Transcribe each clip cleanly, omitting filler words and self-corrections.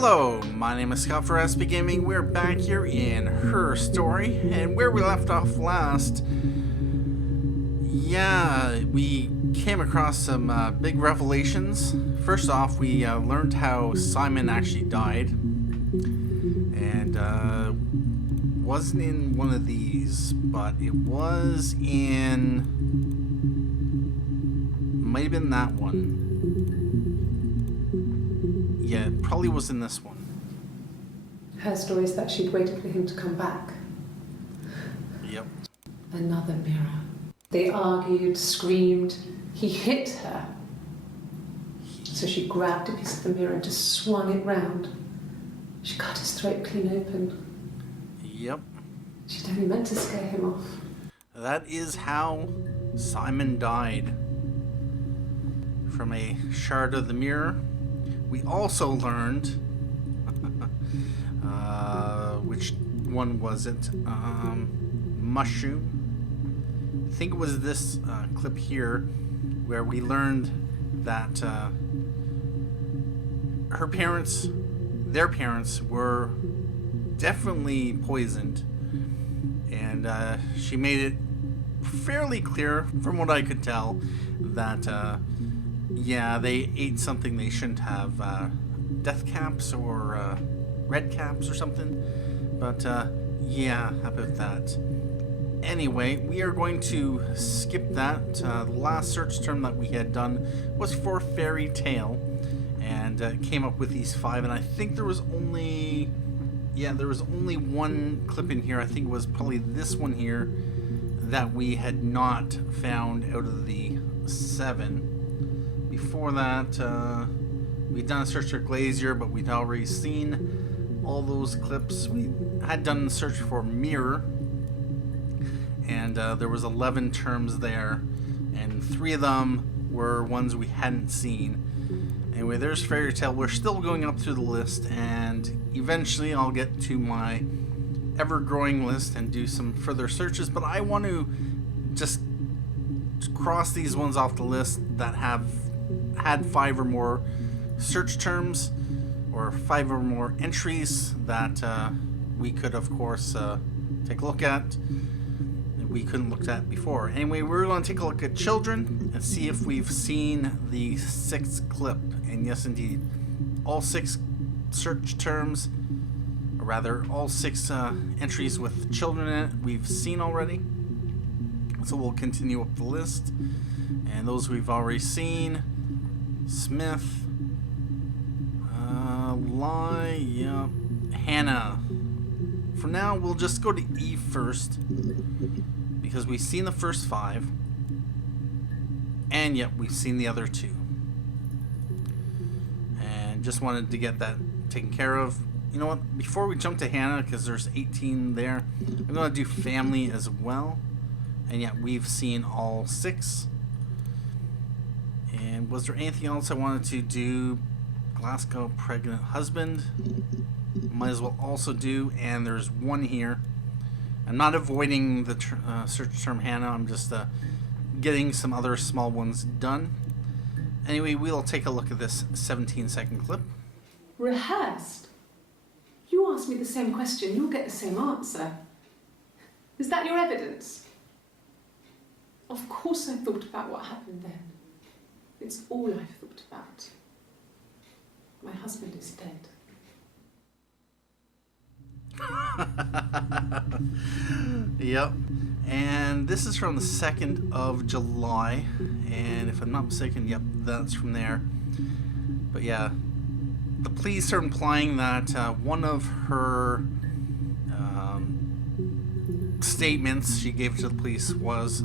Hello, my name is Scott for SB Gaming. We're back here in Her Story, and where we left off last, we came across some big revelations. First off, we learned how Simon actually died, and wasn't in one of these, but it was in, might have been that one. Yeah, it probably was in this one. Her story is that she'd waited for him to come back. Yep. Another mirror. They argued, screamed. He hit her. So she grabbed a piece of the mirror and just swung it round. She cut his throat clean open. Yep. She'd only meant to scare him off. That is how Simon died. From a shard of the mirror. We also learned, which one was it? Mushroom. I think it was this clip here where we learned that their parents were definitely poisoned. And she made it fairly clear, from what I could tell, that they ate something they shouldn't have, death caps or red caps or something. But how about that? Anyway, we are going to skip that. The last search term that we had done was for fairy tale, and came up with these 5. And I think there was only one clip in here. I think it was probably this one here that we had not found out of the 7. Before that, we'd done a search for Glazier, but we'd already seen all those clips. We had done a search for Mirror, and there was 11 terms there, and 3 of them were ones we hadn't seen. Anyway, there's Fairy Tale. We're still going up through the list, and eventually I'll get to my ever-growing list and do some further searches, but I want to just cross these ones off the list that have had 5 or more search terms or 5 or more entries that we could, of course, take a look at that we couldn't look at before. Anyway, we're going to take a look at children and see if we've seen the 6th clip. And yes, indeed, all 6 search terms, or rather all 6 entries with children in it, we've seen already. So we'll continue up the list, and those we've already seen: Smith, Hannah. For now, we'll just go to Eve first, because we've seen the first 5, and yet we've seen the other 2. And just wanted to get that taken care of. You know what? Before we jump to Hannah, because there's 18 there, I'm going to do family as well. And yet we've seen all 6. And was there anything else I wanted to do? Glasgow pregnant husband. Might as well also do. And there's one here. I'm not avoiding the search term Hannah. I'm just getting some other small ones done. Anyway, we'll take a look at this 17-second clip. Rehearsed? You ask me the same question, you'll get the same answer. Is that your evidence? Of course I thought about what happened then. It's all I've thought about. My husband is dead. Yep. And this is from the 2nd of July. And if I'm not mistaken, yep, that's from there. But yeah, the police are implying that one of her statements she gave to the police was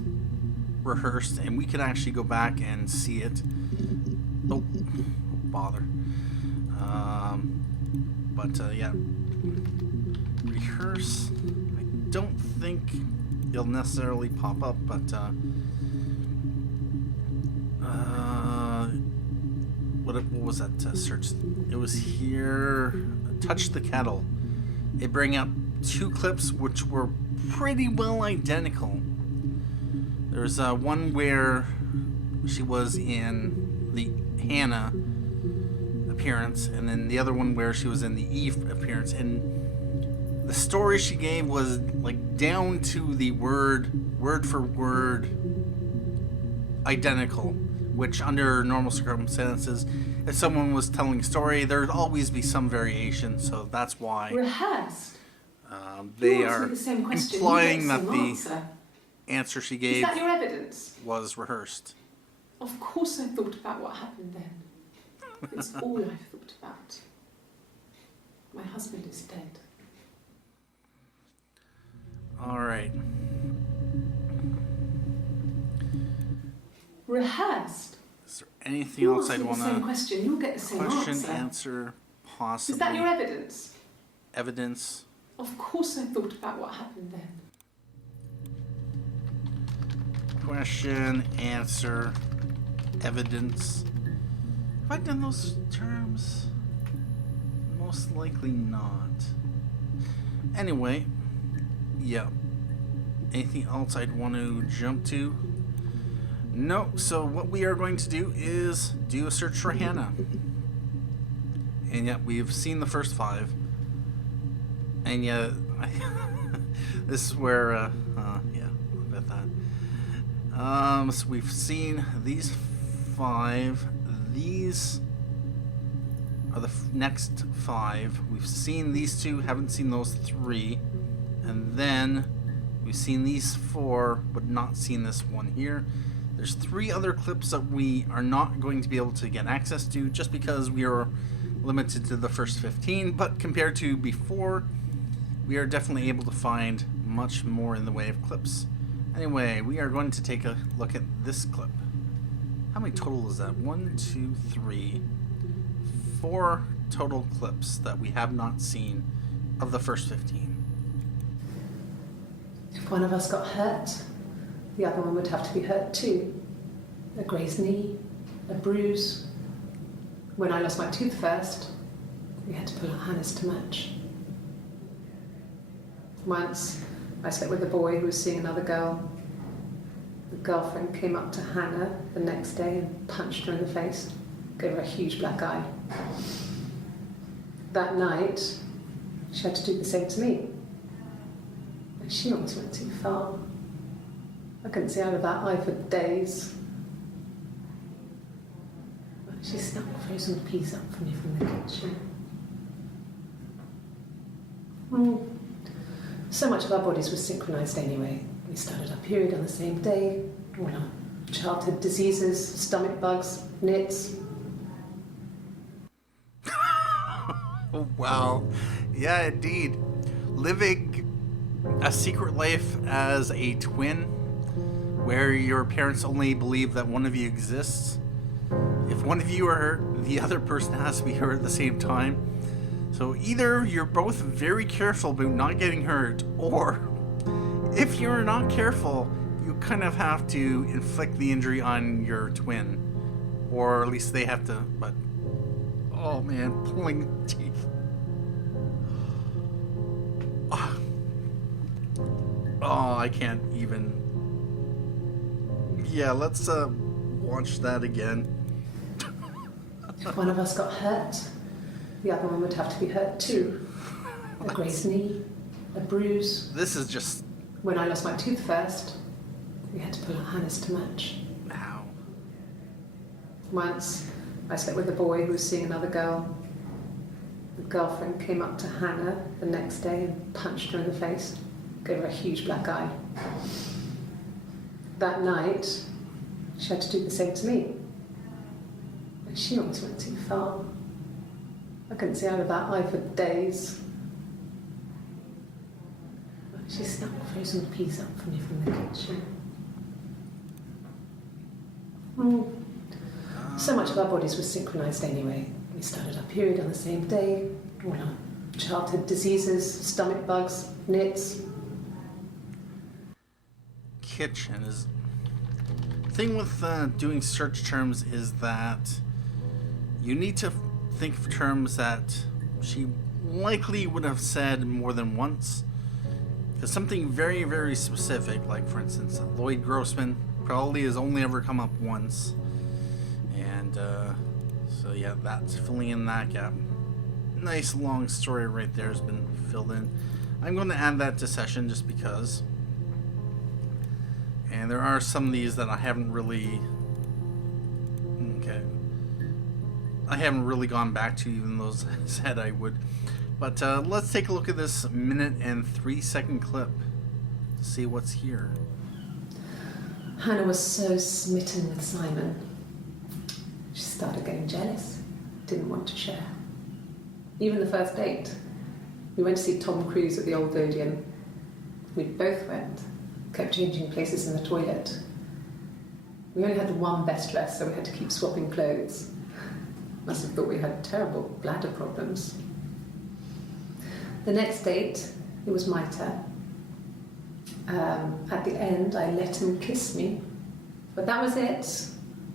rehearsed, and we could actually go back and see it. Oh, bother. Rehearse. I don't think it'll necessarily pop up, but what was that search? It was here. Touch the kettle. It bring up 2 clips which were pretty well identical. There's one where she was in the Hannah appearance, and then the other one where she was in the Eve appearance. And the story she gave was like down to the word for word, identical. Which, under normal circumstances, if someone was telling a story, there'd always be some variation. So that's why Rehearsed. they are implying that the answer she Is gave that your evidence? was rehearsed. Of course I thought about what happened then. It's all I've thought about. My husband is dead. All right. Rehearsed. Is there anything You else ask I'd me want the same to question, you'll get the same answer. answer, possibly? Is that your evidence? Evidence? Of course I thought about what happened then. Question, answer, evidence. Have I done those terms? Most likely not. Anyway, yeah. Anything else I'd want to jump to? No. So what we are going to do is do a search for Hannah. And yet we've seen the first 5. And yet, this is where, yeah, about that. So we've seen these 5. These are the next 5. We've seen these 2, haven't seen those 3. And then we've seen these 4, but not seen this one here. There's 3 other clips that we are not going to be able to get access to just because we are limited to the first 15. But compared to before, we are definitely able to find much more in the way of clips. Anyway, we are going to take a look at this clip. How many total is that? 1, 2, 3, 4 total clips that we have not seen of the first 15. If one of us got hurt, the other one would have to be hurt too. A grazed knee, a bruise. When I lost my tooth first, we had to pull out Hannah's to match. Once, I slept with a boy who was seeing another girl. The girlfriend came up to Hannah the next day and punched her in the face, gave her a huge black eye. That night, she had to do the same to me. And she almost went too far. I couldn't see out of that eye for days. She snuck a frozen piece up for me from the kitchen. So much of our bodies was synchronized anyway. We started our period on the same day. All our childhood diseases, stomach bugs, nits. Oh, wow. Yeah, indeed. Living a secret life as a twin, where your parents only believe that one of you exists. If one of you are hurt, the other person has to be hurt at the same time. So either you're both very careful about not getting hurt, or if you're not careful, you kind of have to inflict the injury on your twin. Or at least they have to, but... Oh man, pulling teeth. Oh, I can't even... Yeah, let's watch that again. If one of us got hurt, the other one would have to be hurt too. A grazed knee, a bruise. This is just... When I lost my tooth first, we had to pull out Hannah's to match. Ow. Once, I slept with a boy who was seeing another girl. The girlfriend came up to Hannah the next day and punched her in the face, gave her a huge black eye. That night, she had to do the same to me. And she almost went too far. I couldn't see out of that eye for days. She snuck a frozen piece up for me from the kitchen. So much of our bodies was synchronized anyway. We started our period on the same day. All our childhood diseases, stomach bugs, nits. Kitchen is... thing with doing search terms is that you need to think of terms that she likely would have said more than once. Because something very, very specific, like for instance, Lloyd Grossman, probably has only ever come up once. And So yeah, that's filling in that gap. Nice long story right there has been filled in. I'm going to add that to session just because. And there are some of these that I haven't really... Okay. I haven't really gone back to, even though I said I would. But let's take a look at this 1 and 3 second clip to see what's here. Hannah was so smitten with Simon. She started getting jealous, didn't want to share. Even the first date, we went to see Tom Cruise at the Old Odeon. We both went, kept changing places in the toilet. We only had one best dress, so we had to keep swapping clothes. Must have thought we had terrible bladder problems. The next date, it was my turn. At the end, I let him kiss me, but that was it.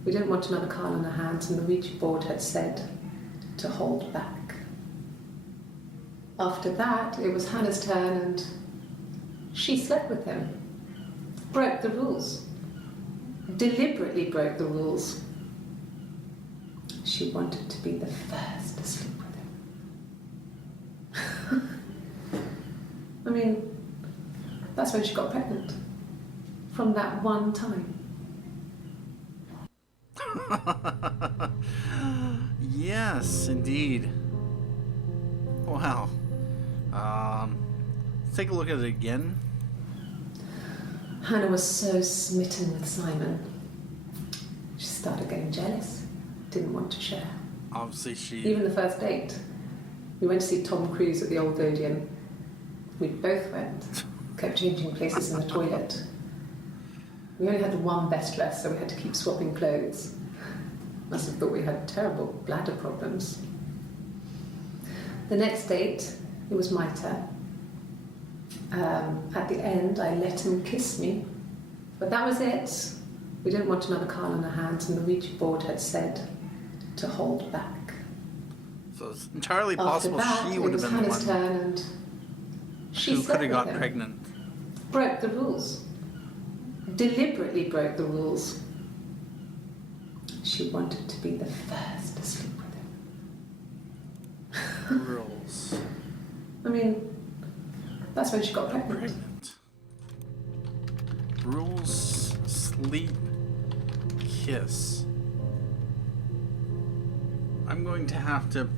We didn't want another card on our hands, and the Ouija board had said to hold back. After that, it was Hannah's turn, and she slept with him. Broke the rules. Deliberately broke the rules. She wanted to be the first to sleep with him. I mean, that's when she got pregnant. From that one time. Yes, indeed. Wow. Let's take a look at it again. Hannah was so smitten with Simon. She started getting jealous, didn't want to share. Obviously she... Even the first date, we went to see Tom Cruise at the Old Odeon. We both went, kept changing places in the toilet. We only had one best dress, so we had to keep swapping clothes. Must have thought we had terrible bladder problems. The next date, it was my turn. At the end, I let him kiss me, but that was it. We didn't want another card on our hands, and the Ouija board had said to hold back. So it's entirely possible After that, she would have been the Hannah's one turn, and she who could have got him. pregnant. Broke the rules. Deliberately broke the rules. She wanted to be the first to sleep with him. Rules. I mean, that's when she got pregnant. Rules, sleep, kiss. I'm going to have to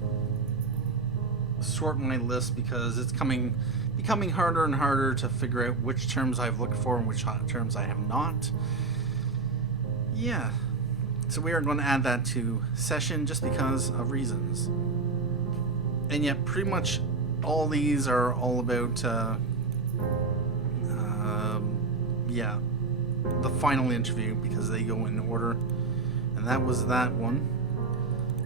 sort my list because it's becoming harder and harder to figure out which terms I've looked for and which terms I have not. Yeah. So we are going to add that to session just because of reasons. And yet pretty much all these are all about the final interview because they go in order, and that was that one.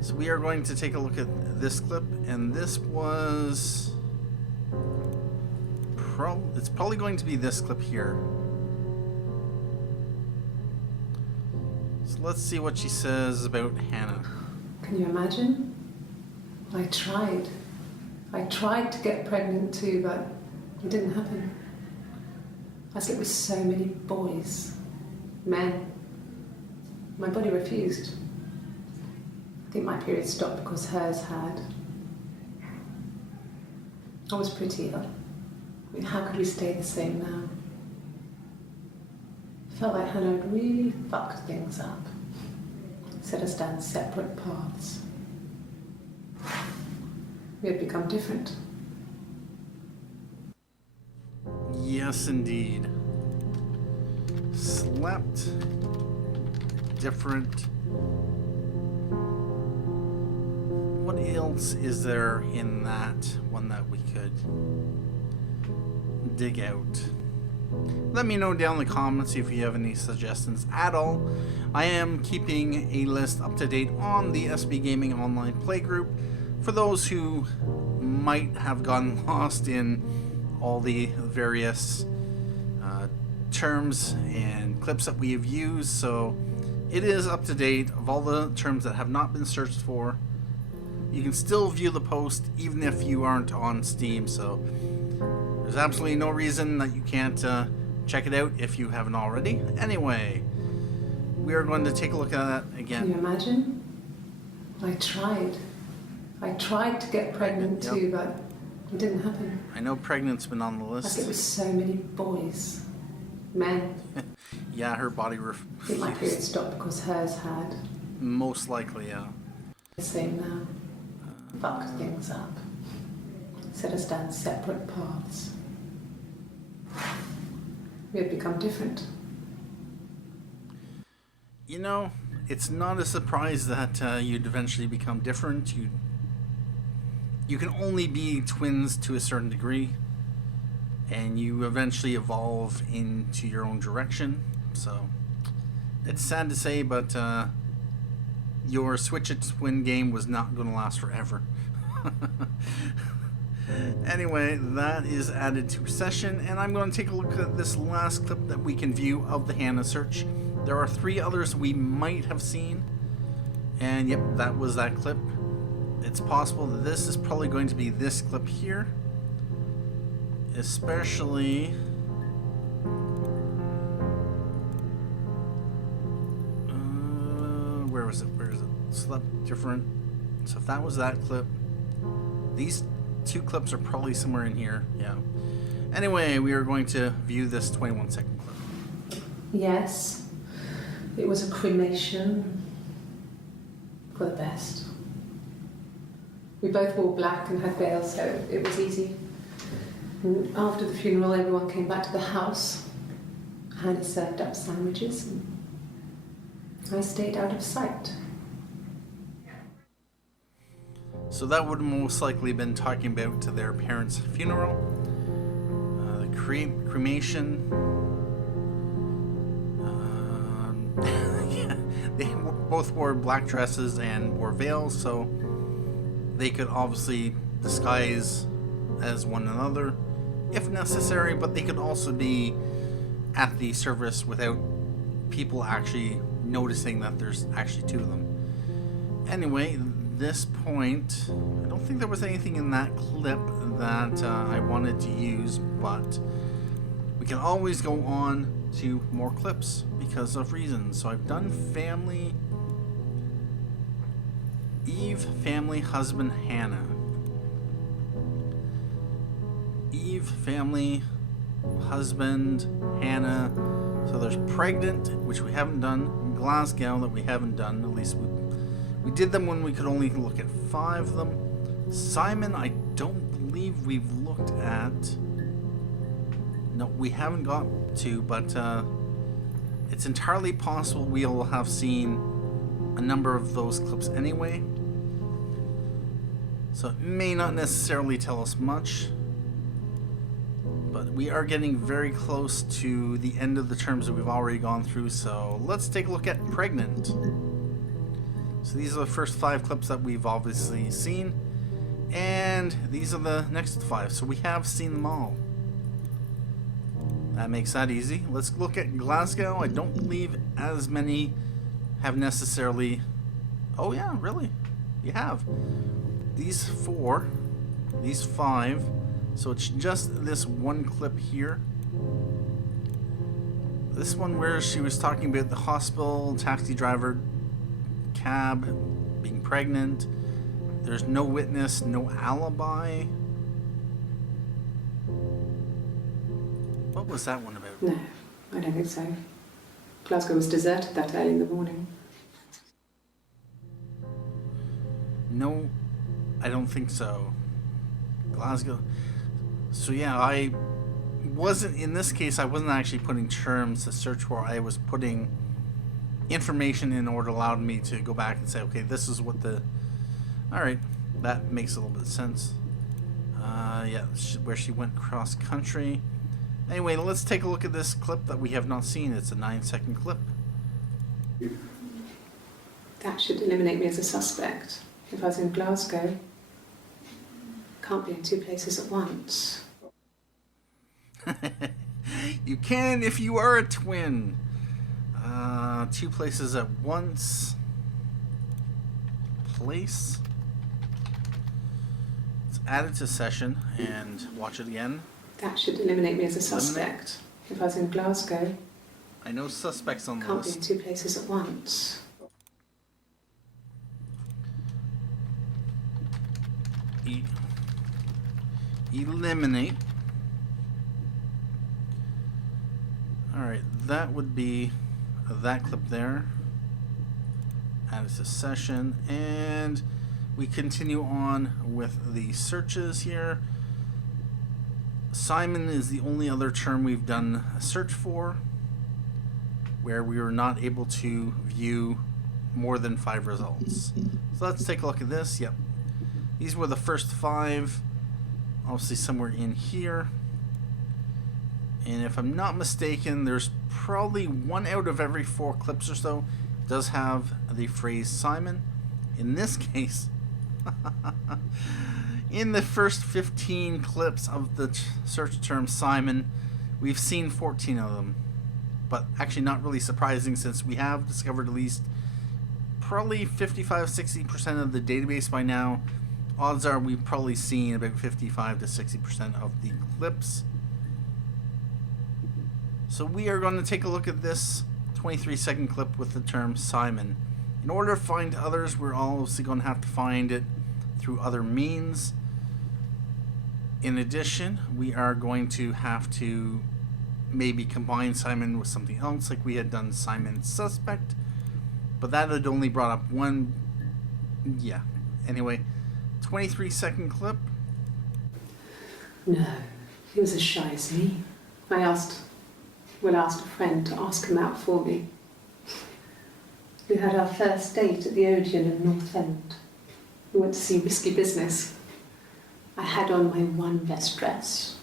So we are going to take a look at this clip, and this was it's probably going to be this clip here. So let's see what she says about Hannah. Can you imagine? I tried to get pregnant too, but it didn't happen. I slept with so many boys, men. My body refused. I think my period stopped because hers had. I was pretty ill. I mean, how could we stay the same now? I felt like Hannah had really fucked things up. Set us down separate paths. We had become different. Yes, indeed. Slept different. What else is there in that one that we could dig out? Let me know down in the comments if you have any suggestions at all. I am keeping a list up to date on the SB Gaming Online Playgroup for those who might have gotten lost in all the various terms and clips that we have used. So it is up to date of all the terms that have not been searched for. You can still view the post even if you aren't on Steam, so there's absolutely no reason that you can't check it out if you haven't already. Anyway, we are going to take a look at that again. Can you imagine? I tried. I tried to get pregnant Yep. too, but it didn't happen. I know pregnant's been on the Like list. it was so many boys, men. Yeah, her body I think my period refused. stopped because hers had. Most likely, yeah. The same now. Fucked things up. Set us down separate paths. We had become different. You know, it's not a surprise that you'd eventually become different. You can only be twins to a certain degree, and you eventually evolve into your own direction. So it's sad to say, but your Switch a Twin game was not going to last forever. Anyway, that is added to session, and I'm going to take a look at this last clip that we can view of the Hannah search. There are 3 others we might have seen, and yep, that was that clip. It's possible that this is probably going to be this clip here, especially where was it? Slept different. So if that was that clip, these 2 clips are probably somewhere in here. Yeah. Anyway, we are going to view this 21-second clip. Yes, it was a cremation for the best. We both wore black and had veils, so it was easy. And after the funeral, everyone came back to the house. Hannah served up sandwiches, and I stayed out of sight. So that would most likely have been talking about to their parents' funeral, the cremation. Yeah, they both wore black dresses and wore veils, so they could obviously disguise as one another if necessary, but they could also be at the service without people actually noticing that there's actually 2 of them. Anyway, this point, I don't think there was anything in that clip that I wanted to use, but we can always go on to more clips because of reasons. So I've done family, Eve, family, husband, Hannah. Eve, family, husband, Hannah. So there's pregnant, which we haven't done, Glasgow that we haven't done, at least we did them when we could only look at 5 of them. Simon, I don't believe we've looked at. No, we haven't got to, but it's entirely possible we'll have seen a number of those clips anyway. So it may not necessarily tell us much, but we are getting very close to the end of the terms that we've already gone through, so let's take a look at pregnant. So these are the first 5 clips that we've obviously seen, and these are the next 5, so we have seen them all. That makes that easy. Let's look at Glasgow. I don't believe as many have necessarily... Oh yeah, really? You have. These 4, these 5, so it's just this one clip here. This one where she was talking about the hospital, taxi driver, cab, being pregnant. There's no witness, no alibi. What was that one about? No, I don't think so. Glasgow was deserted that early in the morning. No, I don't think so. Glasgow. So yeah, I wasn't, in this case, I wasn't actually putting terms to search for. I was putting information in order to allow me to go back and say, okay, this is what the... Alright, that makes a little bit of sense. Yeah, where she went cross country. Anyway, let's take a look at this clip that we have not seen. It's a 9-second clip. That should eliminate me as a suspect. If I was in Glasgow, can't be in 2 places at once. You can if you are a twin. 2 places at once. Place. Let's add it to session and watch it again. That should eliminate me as a suspect. If I was in Glasgow, I know suspects on the can't be in list. 2 places at once. eliminate. Alright, that would be that clip there. Add it to session, and we continue on with the searches here. Simon is the only other term we've done a search for where we were not able to view more than 5 results. So let's take a look at this. Yep. These were the first 5, obviously somewhere in here. And if I'm not mistaken, there's probably 1 out of every 4 clips or so does have the phrase Simon. In this case, in the first 15 clips of the search term Simon, we've seen 14 of them. But actually not really surprising, since we have discovered at least probably 55-60% of the database by now. Odds are we've probably seen about 55 to 60% of the clips. So we are going to take a look at this 23-second clip with the term Simon. In order to find others, we're obviously going to have to find it through other means. In addition, we are going to have to maybe combine Simon with something else, like we had done Simon Suspect, but that had only brought up 1. Yeah. Anyway, 23-second clip. No, he was as shy as me. I asked a friend to ask him out for me. We had our first date at the Odeon in North End. We went to see Risky Business. I had on my one best dress.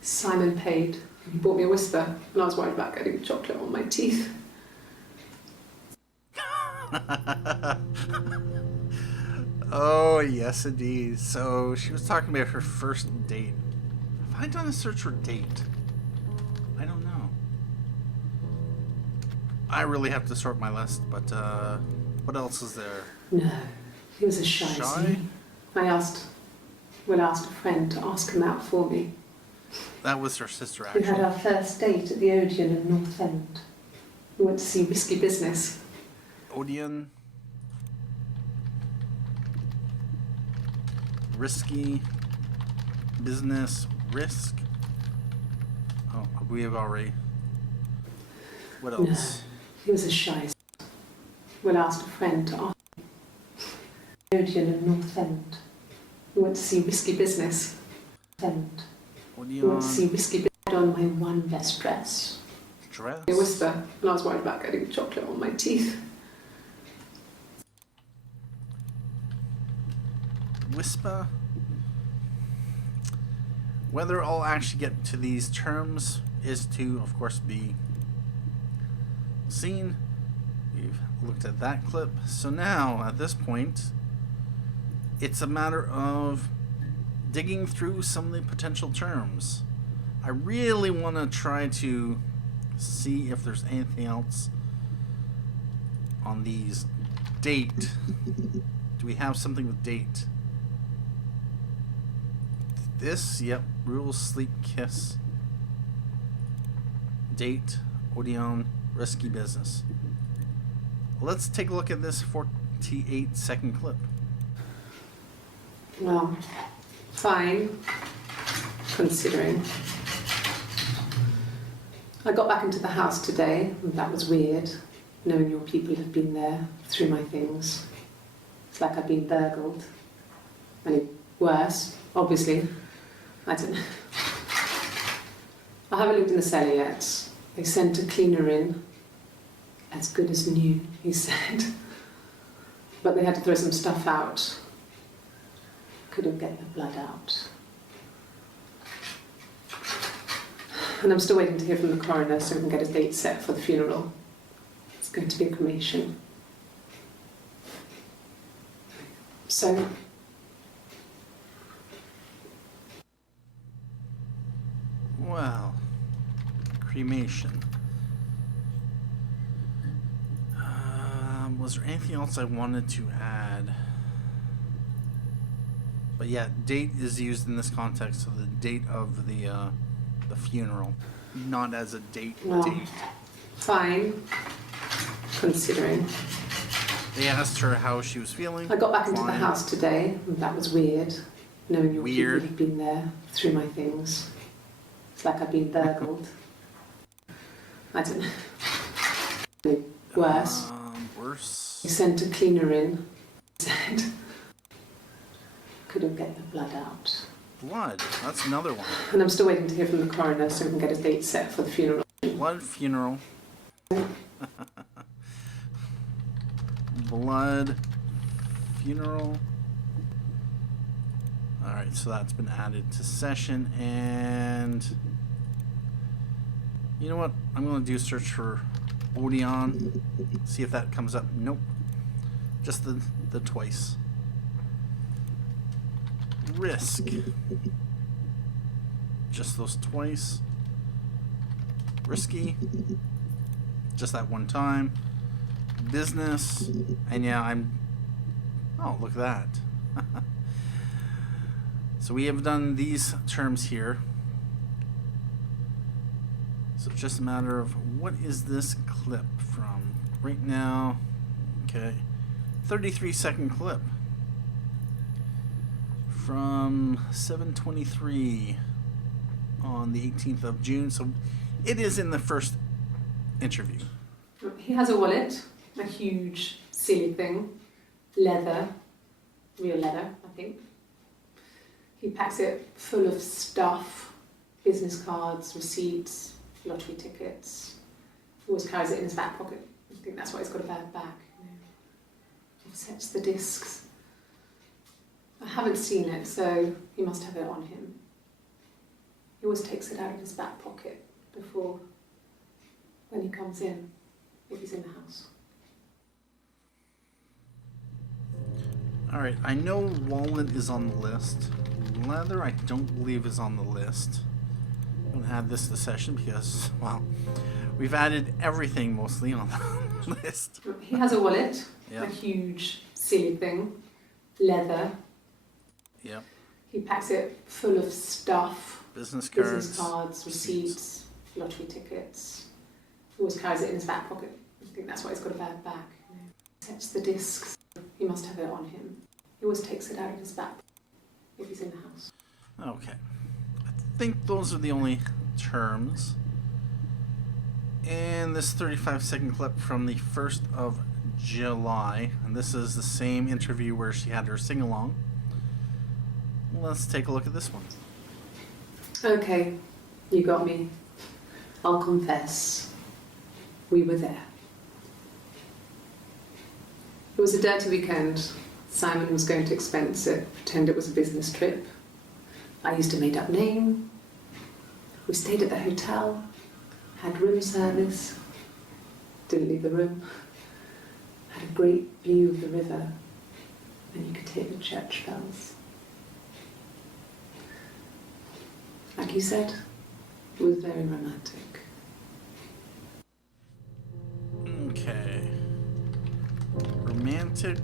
Simon paid. He bought me a Whisper, and I was worried about getting chocolate on my teeth. Oh, yes, indeed. So she was talking about her first date. Have I done a search for date? I don't know. I really have to sort my list, but what else is there? No, he was as shy as me. I asked a friend to ask him out for me. That was her sister, actually. We had our first date at the Odeon in North End. We went to see Risky Business. Odeon. Risky Business. Risk. Oh, we have already. What else? No, he was as shy as me. We'll ask a friend to ask him. Odeon in North End. We went to see Risky Business. End. We went to see Risky Business. I had on my one best dress. Dress? A Whisper, and I was worried about getting chocolate on my teeth. Whisper. Whether I'll actually get to these terms is to, of course, be seen. We've looked at that clip. So now, at this point, it's a matter of digging through some of the potential terms. I really want to try to see if there's anything else on these. Date. Do we have something with date? This, yep, rules, sleep, kiss. Date, Odeon, Risky Business. Let's take a look at this 48-second clip. Well, fine, considering. I got back into the house today, and that was weird, knowing your people have been there through my things. It's like I've been burgled. I mean, worse, obviously. I don't know. I haven't looked in the cellar yet. They sent a cleaner in. As good as new, he said. But they had to throw some stuff out. Couldn't get the blood out. And I'm still waiting to hear from the coroner so we can get a date set for the funeral. It's going to be a cremation. So, well, cremation. Was there anything else I wanted to add? But yeah, date is used in this context, so the date of the funeral, not as a date. well, Date. fine, considering. They asked her how she was feeling. I got back into the Fine. house today, and that was weird, knowing your Weird. people had been there through my things. It's like I've been burgled. I don't know. Worse. Worse. He sent a cleaner in. Said, couldn't get the blood out. Blood. That's another one. And I'm still waiting to hear from the coroner so we can get a date set for the funeral. Blood funeral. Blood funeral. Alright, so that's been added to session, and you know what? I'm going to do a search for Odeon. See if that comes up. Nope. Just the twice. Risk. Just those twice. Risky. Just that one time. Business. And yeah, oh, look at that. So we have done these terms here. So it's just a matter of what is this clip from right now. Okay. 33-second clip from 7:23 on the 18th of June. So it is in the first interview. He has a wallet, a huge, silly thing, leather, real leather, I think. He packs it full of stuff, business cards, receipts, lottery tickets. He always carries it in his back pocket. I think that's why he's got a bad back. Offsets the discs. I haven't seen it, so he must have it on him. He always takes it out of his back pocket before, when he comes in, if he's in the house. Alright, I know wallet is on the list. Leather, I don't believe is on the list. I'm going to add this to the session because, well, we've added everything mostly on the list. He has a wallet, Yep. a huge, silly thing, leather. Yep. He packs it full of stuff, Business business cards, receipts, lottery tickets. He always carries it in his back pocket. I think that's why he's got a bad back. Sets the discs. He must have it on him. He always takes it out of his back pocket if he's in the house. Okay. I think those are the only terms. And this 35-second clip from the 1st of July. And this is the same interview where she had her sing-along. Let's take a look at this one. Okay, you got me. I'll confess. We were there. It was a dirty weekend. Simon was going to expense it, pretend it was a business trip. I used a made-up name. We stayed at the hotel, had room service, didn't leave the room, had a great view of the river, and you could hear the church bells. Like you said, it was very romantic. Okay. Romantic.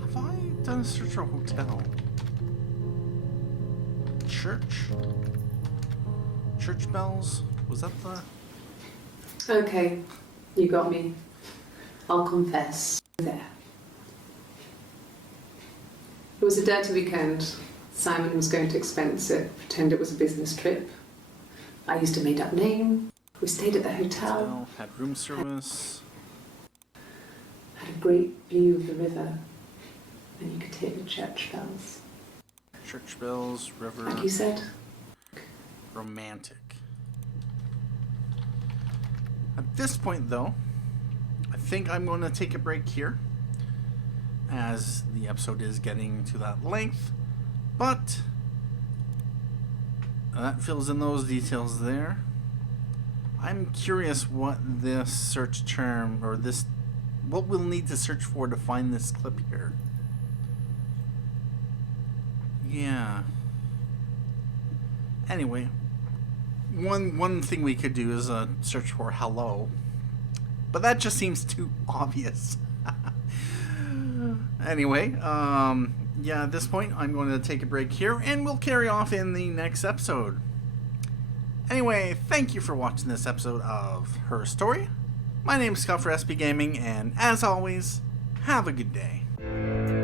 Have I done a search for hotel? Church? Church bells? Was that the... Okay, you got me. I'll confess. There. It was a dirty weekend. Simon was going to expense it, pretend it was a business trip. I used a made-up name. We stayed at the hotel. Had room service. Had a great view of the river, and you could hear the church bells. Church bells, river. Like you said. Romantic. At this point, though, I think I'm going to take a break here, as the episode is getting to that length. But that fills in those details there. I'm curious what this search term, or this, what we'll need to search for to find this clip here. Yeah. Anyway, one thing we could do is search for hello, but that just seems too obvious. Anyway, yeah, at this point, I'm going to take a break here, and we'll carry off in the next episode. Anyway, thank you for watching this episode of Her Story. My name is Scott for SB Gaming, and as always, Have a good day.